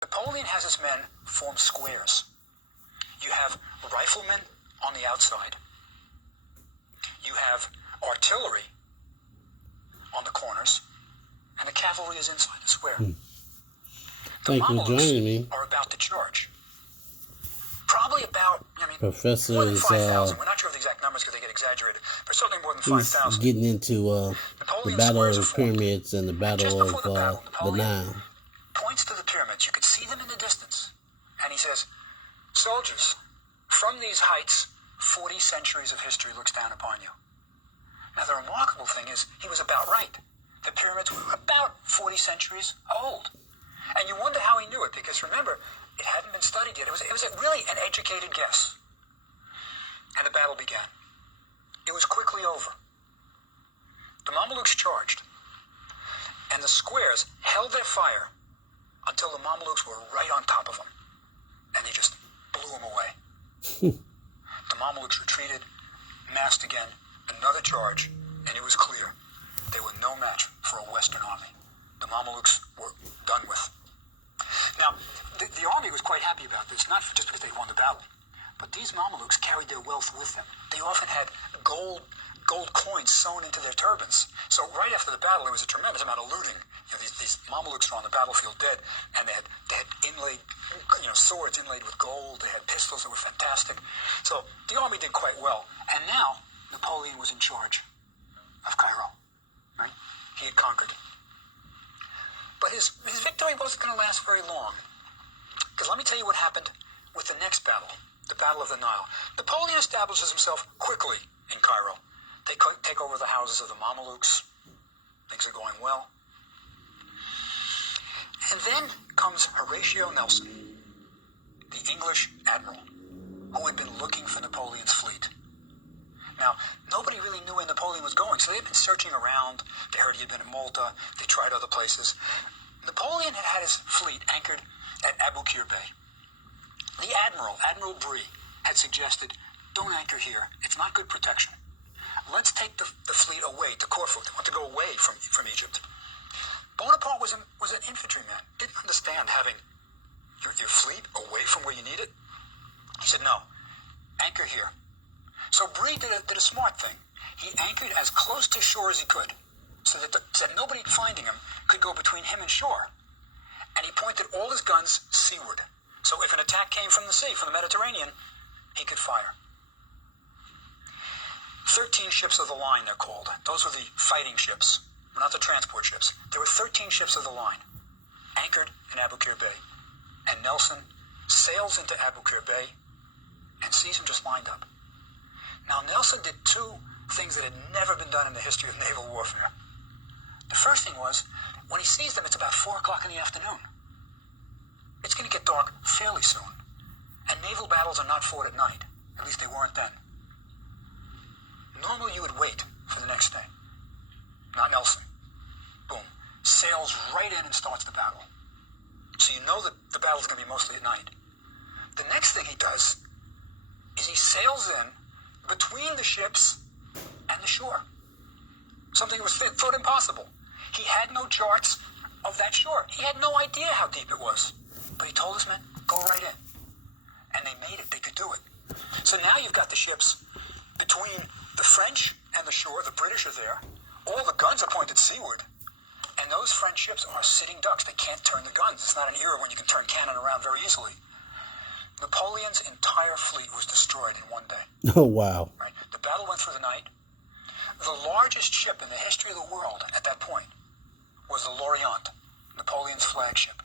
Napoleon has his men form squares. You have riflemen on the outside. You have artillery on the corners, and the cavalry is inside the square. Thank you for joining me. Are about to charge. Probably about, Professor more than is 5,000. We're not sure of the exact numbers because they get exaggerated, but certainly more than 5,000. getting into the Battle of the Pyramids and the Battle of the Nile. Points to the pyramids. You could see them in the distance. And he says, soldiers, from these heights, 40 centuries of history looks down upon you. Now, the remarkable thing is, he was about right. The pyramids were about 40 centuries old. And you wonder how he knew it, because remember, it hadn't been studied yet. It was really an educated guess. And the battle began. It was quickly over. The Mamelukes charged, and the squares held their fire until the Mamelukes were right on top of them, and they just blew them away. The Mamelukes retreated, massed again, another charge, and it was clear they were no match for a Western army. The Mamelukes were done with. Now, the army was quite happy about this, not just because they won the battle, but these Mamelukes carried their wealth with them. They often had gold coins sewn into their turbans. So right after the battle, there was a tremendous amount of looting. These Mamelukes were on the battlefield dead, and they had inlaid, swords inlaid with gold. They had pistols that were fantastic. So the army did quite well. And now Napoleon was in charge of Cairo. Right? He had conquered. But his victory wasn't going to last very long. Because let me tell you what happened with the next battle, the Battle of the Nile. Napoleon establishes himself quickly in Cairo. They take over the houses of the Mamelukes. Things are going well. And then comes Horatio Nelson, the English admiral, who had been looking for Napoleon's fleet. Now, nobody really knew where Napoleon was going, so they'd been searching around. They heard he had been in Malta. They tried other places. Napoleon had his fleet anchored at Aboukir Bay. The Admiral Brie, had suggested, don't anchor here. It's not good protection. Let's take the fleet away to Corfu. They want to go away from Egypt. Bonaparte was an infantryman. Didn't understand having your fleet away from where you need it. He said, no, anchor here. So Brie did a smart thing. He anchored as close to shore as he could, so that nobody finding him could go between him and shore. And he pointed all his guns seaward. So if an attack came from the sea, from the Mediterranean, he could fire. 13 ships of the line, they're called. Those were the fighting ships, not the transport ships. There were 13 ships of the line, anchored in Aboukir Bay. And Nelson sails into Aboukir Bay and sees them just lined up. Now, Nelson did two things that had never been done in the history of naval warfare. The first thing was, when he sees them, it's about 4 o'clock in the afternoon. It's going to get dark fairly soon. And naval battles are not fought at night. At least they weren't then. Normally you would wait for the next day. Not Nelson. Boom. Sails right in and starts the battle. So you know that the battle's going to be mostly at night. The next thing he does is he sails in between the ships and the shore. Something that was thought impossible. He had no charts of that shore. He had no idea how deep it was. But he told his men, go right in. And they made it. They could do it. So now you've got the ships between the French and the shore. The British are there. All the guns are pointed seaward. And those French ships are sitting ducks. They can't turn the guns. It's not an era when you can turn cannon around very easily. Napoleon's entire fleet was destroyed in one day. Oh, wow. Right? The battle went through the night. The largest ship in the history of the world at that point was the L'Orient, Napoleon's flagship.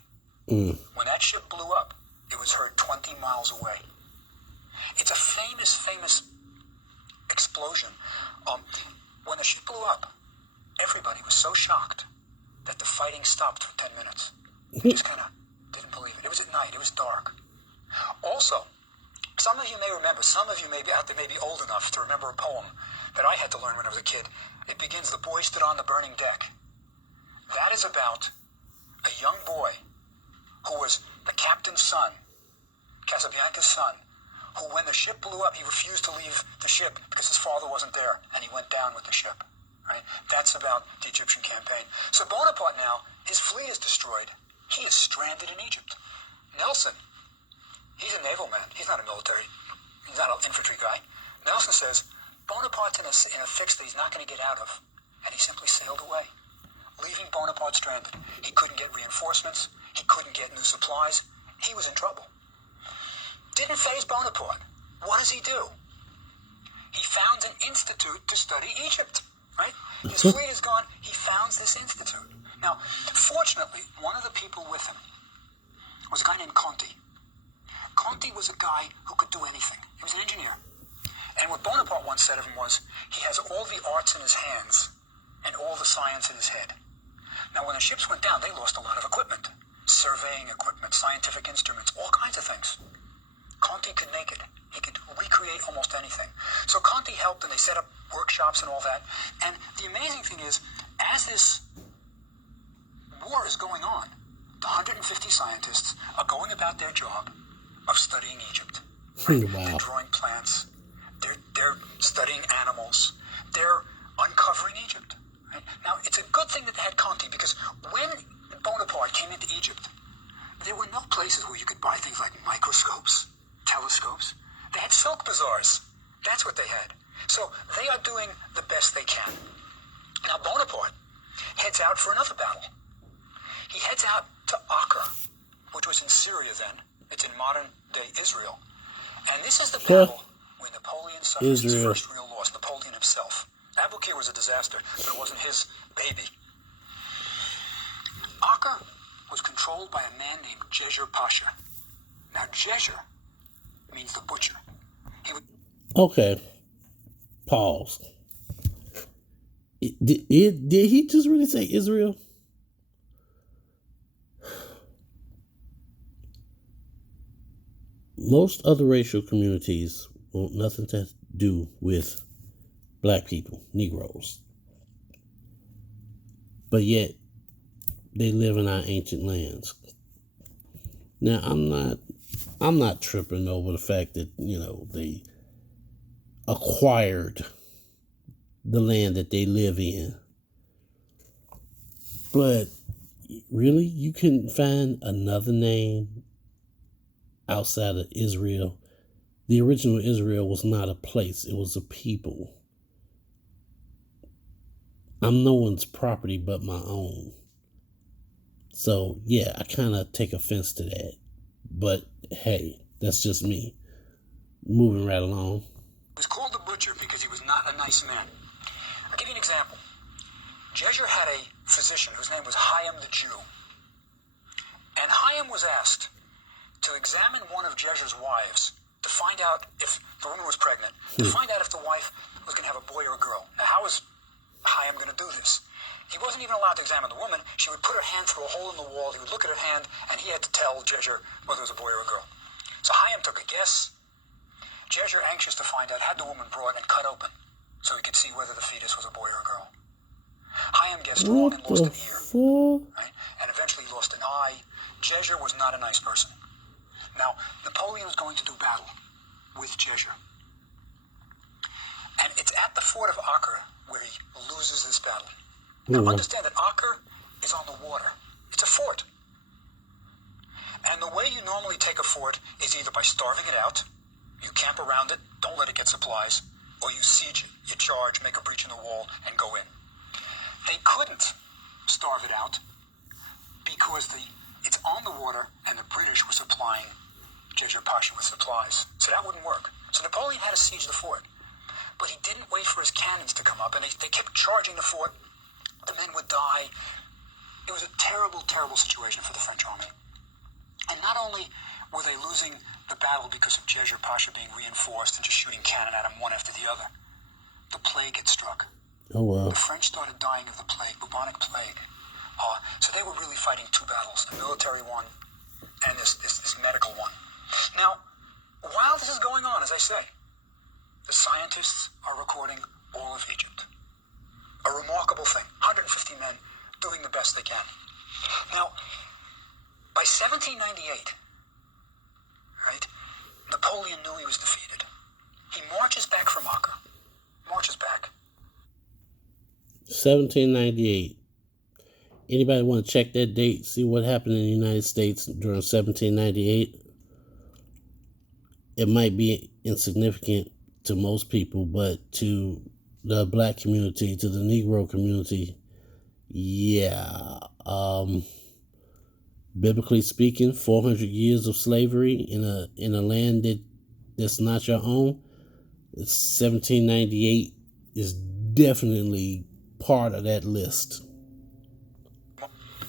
When that ship blew up, it was heard 20 miles away. It's a famous explosion. When the ship blew up, everybody was so shocked that the fighting stopped for 10 minutes. They just kind of didn't believe it. It was at night. It was dark. Also, some of you may remember, some of you may be out there, may be old enough to remember a poem that I had to learn when I was a kid. It begins, "The boy stood on the burning deck." That is about a young boy who was the captain's son, Casabianca's son, who when the ship blew up, he refused to leave the ship because his father wasn't there, and he went down with the ship. Right? That's about the Egyptian campaign. So Bonaparte now, his fleet is destroyed. He is stranded in Egypt. Nelson, he's a naval man. He's not a military. He's not an infantry guy. Nelson says Bonaparte's in a fix that he's not going to get out of, and he simply sailed away, leaving Bonaparte stranded. He couldn't get reinforcements. He couldn't get new supplies. He was in trouble. Didn't faze Bonaparte. What does he do? He founds an institute to study Egypt, right? His fleet is gone. He founds this institute. Now, fortunately, one of the people with him was a guy named Conti. Conti was a guy who could do anything. He was an engineer. And what Bonaparte once said of him was, he has all the arts in his hands and all the science in his head. Now, when the ships went down, they lost a lot of equipment. Surveying equipment, scientific instruments, all kinds of things. Conti could make it. He could recreate almost anything. So Conti helped, and they set up workshops and all that. And the amazing thing is, as this war is going on, the 150 scientists are going about their job of studying Egypt. Right? Wow. They're drawing plants. They're studying animals. They're uncovering Egypt. Right? Now, it's a good thing that they had Conti, because when Bonaparte came into Egypt, there were no places where you could buy things like microscopes, telescopes. They had silk bazaars. That's what they had. So they are doing the best they can. Now, Bonaparte heads out for another battle. He heads out to Acre, which was in Syria then. It's in modern-day Israel. And this is the battle where Napoleon suffers his first real loss, Napoleon himself. Aboukir was a disaster, but it wasn't his baby. Acre was controlled by a man named Djejer Pasha. Now, Djejer means the butcher. Okay. Pause. Did he just really say Israel? Most other racial communities want nothing to do with black people, Negroes. But yet, they live in our ancient lands. Now, I'm not tripping over the fact that, they acquired the land that they live in. But really, you couldn't find another name outside of Israel. The original Israel was not a place, it was a people. I'm no one's property but my own. So, yeah, I kind of take offense to that. But, hey, that's just me. Moving right along. He was called the butcher because he was not a nice man. I'll give you an example. Djejer had a physician whose name was Hayam the Jew. And Hayam was asked to examine one of Djejer's wives to find out if the woman was pregnant, to find out if the wife was going to have a boy or a girl. Now, how was Hayam going to do this? He wasn't even allowed to examine the woman. She would put her hand through a hole in the wall. He would look at her hand, and he had to tell Djejer whether it was a boy or a girl. So Hayam took a guess. Djejer, anxious to find out, had the woman brought and cut open so he could see whether the fetus was a boy or a girl. Hayam guessed wrong and lost an ear. Right? And eventually lost an eye. Djejer was not a nice person. Now, Napoleon was going to do battle with Djejer. And it's at the fort of Acre where he loses this battle. Now, understand that Acre is on the water. It's a fort. And the way you normally take a fort is either by starving it out, you camp around it, don't let it get supplies, or you siege it. You charge, make a breach in the wall, and go in. They couldn't starve it out because it's on the water and the British were supplying Djejer Pasha with supplies. So that wouldn't work. So Napoleon had to siege the fort. But he didn't wait for his cannons to come up, and they kept charging the fort. The men would die. It was a terrible, terrible situation for the French army. And not only were they losing the battle because of Djejer Pasha being reinforced and just shooting cannon at him one after the other, the plague had struck. Oh, wow. The French started dying of the plague, bubonic plague. So they were really fighting two battles, a military one and this medical one. Now, while this is going on, as I say, the scientists are recording all of Egypt. A remarkable thing. 150 men doing the best they can. Now, by 1798, right, Napoleon knew he was defeated. He marches back from Acre. Marches back. 1798. Anybody want to check that date, see what happened in the United States during 1798? It might be insignificant to most people, but to the black community, to the Negro community, yeah. Biblically speaking, 400 years of slavery in a land that's not your own. 1798 is definitely part of that list.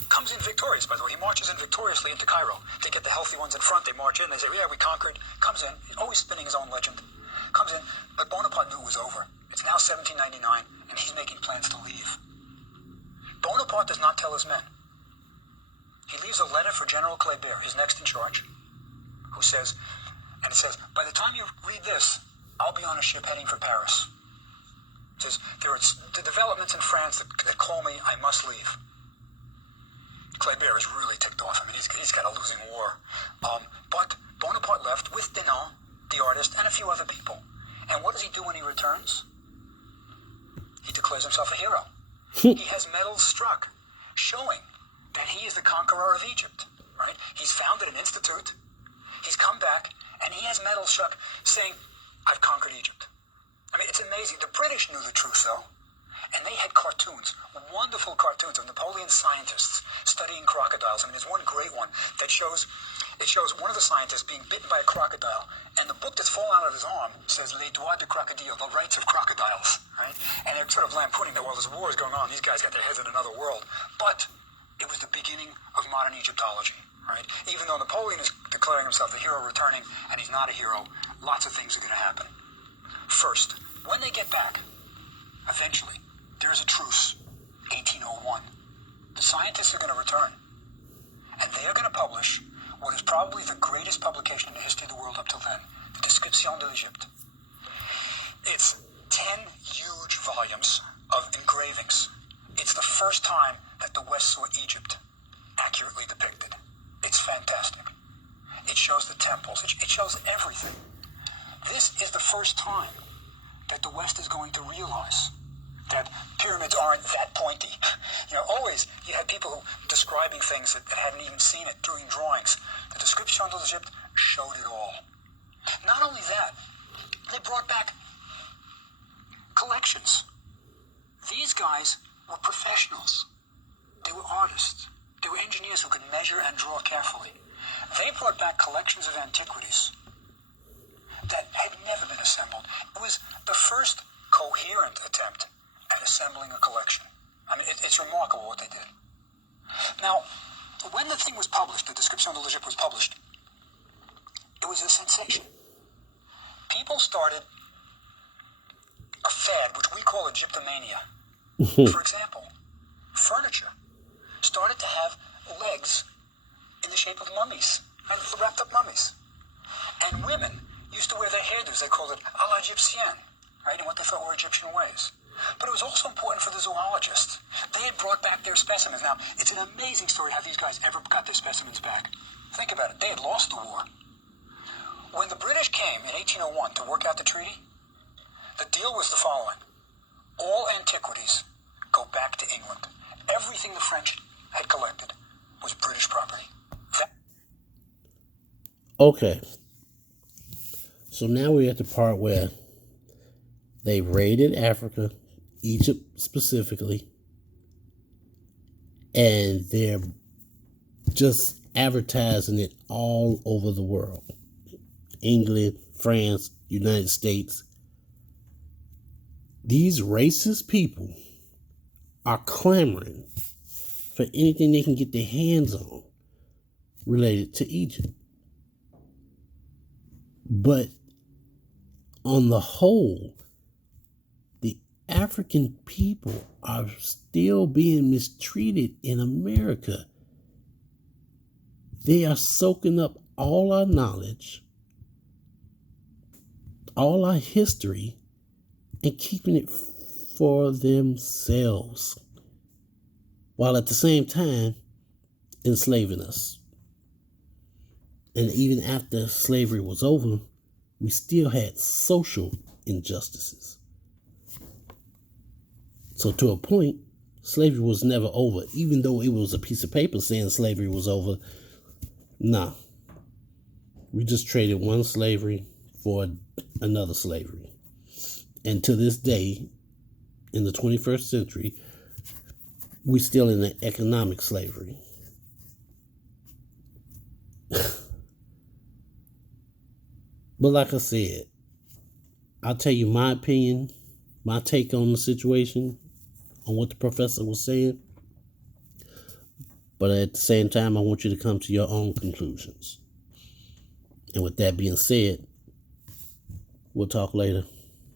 Comes in victorious, by the way. He marches in victoriously into Cairo. They get the healthy ones in front. They march in. They say, yeah, we conquered. Comes in, always spinning his own legend. Comes in, but Bonaparte knew it was over. It's now 1799, and he's making plans to leave. Bonaparte does not tell his men. He leaves a letter for General Kléber, his next in charge, who says, and it says, by the time you read this, I'll be on a ship heading for Paris. It says, there are the developments in France that call me, I must leave. Kléber is really ticked off. I mean, he's got a losing war. But Bonaparte left with Denon, the artist, and a few other people. And what does he do when he returns? He declares himself a hero. He has medals struck, showing that he is the conqueror of Egypt, right? He's founded an institute. He's come back, and he has medals struck saying, I've conquered Egypt. I mean, it's amazing. The British knew the truth, though. And they had cartoons, wonderful cartoons of Napoleon's scientists studying crocodiles. I mean, there's one great one that shows one of the scientists being bitten by a crocodile, and the book that's fallen out of his arm says Les droits du crocodile, the rights of crocodiles, right? And they're sort of lampooning that while this war is going on, these guys got their heads in another world. But it was the beginning of modern Egyptology, right? Even though Napoleon is declaring himself the hero returning, and he's not a hero, lots of things are going to happen. First, when they get back, eventually, there is a truce, 1801. The scientists are going to return, and they are going to publish what is probably the greatest publication in the history of the world up till then, the Description de l'Egypte. It's 10 huge volumes of engravings. It's the first time that the West saw Egypt accurately depicted. It's fantastic. It shows the temples. It shows everything. This is the first time that the West is going to realize that pyramids aren't that pointy. You know, always you had people describing things that hadn't even seen it, doing drawings. The Description de l'Egypte showed it all. Not only that, they brought back collections. These guys were professionals. They were artists. They were engineers who could measure and draw carefully. They brought back collections of antiquities that had never been assembled. It was the first coherent attempt at assembling a collection. I mean, it's remarkable what they did. Now, when the thing was published, the Description de l'Egypte was published, it was a sensation. People started a fad, which we call Egyptomania. For example, furniture started to have legs in the shape of mummies, and wrapped up mummies. And women used to wear their hairdos. They called it à l'Egyptienne, right, in what they thought were Egyptian ways. But it was also important for the zoologists. They had brought back their specimens. Now, it's an amazing story how these guys ever got their specimens back. Think about it. They had lost the war. When the British came in 1801 to work out the treaty, the deal was the following. All antiquities go back to England. Everything the French had collected was British property. Okay. So now we're at the part where they raided Africa, Egypt specifically, and they're just advertising it all over the world. England, France, United States. These racist people are clamoring for anything they can get their hands on related to Egypt. But on the whole, the African people are still being mistreated in America. They are soaking up all our knowledge, all our history, and keeping it for themselves, while at the same time enslaving us. And even after slavery was over, we still had social injustices. So to a point, Slavery was never over, even though it was a piece of paper saying slavery was over. Nah. We just traded one slavery for another slavery. And to this day, in the 21st century, we're still in an economic slavery. But like I said, I'll tell you my opinion, my take on the situation, on what the professor was saying. But at the same time, I want you to come to your own conclusions. And with that being said, we'll talk later.